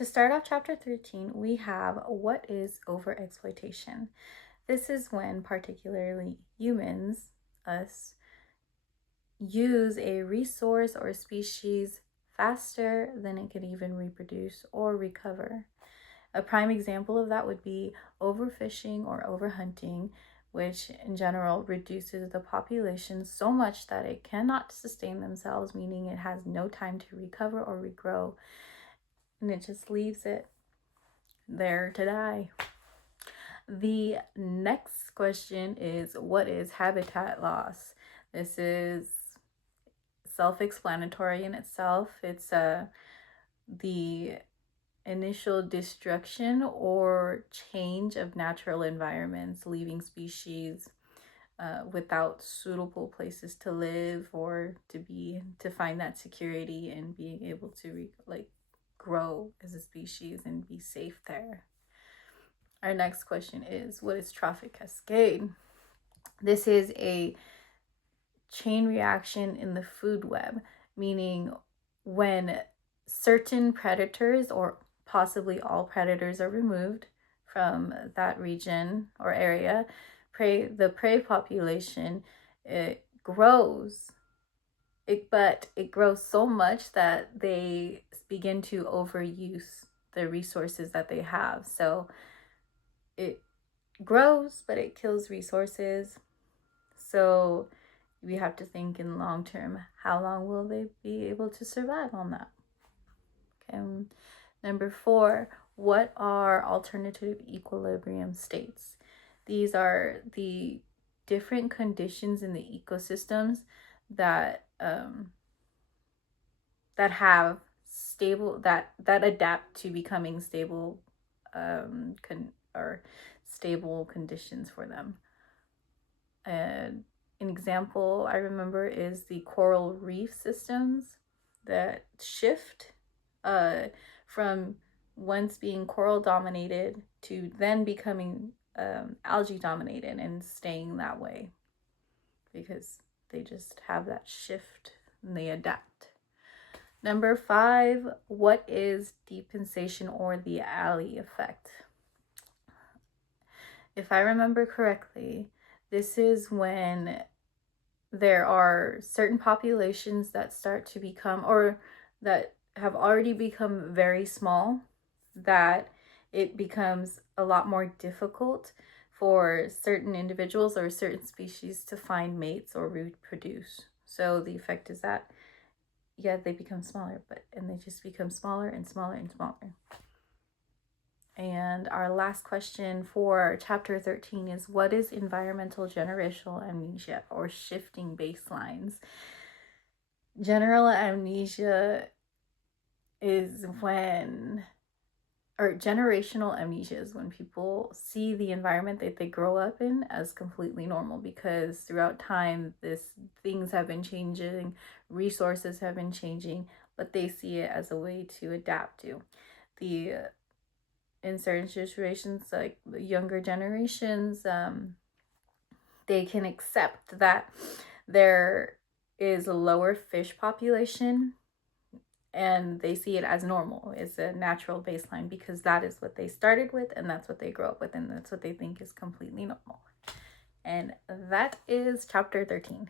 To start off chapter 13, we have what is overexploitation. This is when particularly humans, us, use a resource or species faster than it can even reproduce or recover. A prime example of that would be overfishing or overhunting, which in general reduces the population so much that it cannot sustain themselves, meaning it has no time to recover or regrow, and it just leaves it there to die. The next question is, what is habitat loss? This is self-explanatory in itself. It's the initial destruction or change of natural environments, leaving species without suitable places to live or to find that security and being able to grow as a species and be safe there. Our next question is, what is trophic cascade? This is a chain reaction in the food web, meaning when certain predators or possibly all predators are removed from that region or area, the prey population, it grows. But it grows so much that they begin to overuse the resources that they have. So it grows, but it kills resources. So we have to think in long term, how long will they be able to survive on that? Okay. Number 4, what are alternative equilibrium states? These are the different conditions in the ecosystems that have stable, that adapt to becoming stable stable conditions for them. An example I remember is the coral reef systems that shift from once being coral dominated to then becoming algae dominated and staying that way because they just have that shift and they adapt. Number 5, what is depensation or the alley effect? If I remember correctly, this is when there are certain populations that start to become, or that have already become very small, that it becomes a lot more difficult for certain individuals or certain species to find mates or reproduce. So the effect is that, yeah, they become smaller, and they just become smaller and smaller and smaller. And our last question for chapter 13 is, what is environmental generational amnesia or shifting baselines? Generational amnesia is when people see the environment that they grow up in as completely normal, because throughout time things have been changing, resources have been changing, but they see it as a way to adapt to. In certain situations, like the younger generations, they can accept that there is a lower fish population and they see it as normal. It's a natural baseline because that is what they started with and that's what they grow up with and that's what they think is completely normal. And that is chapter 13.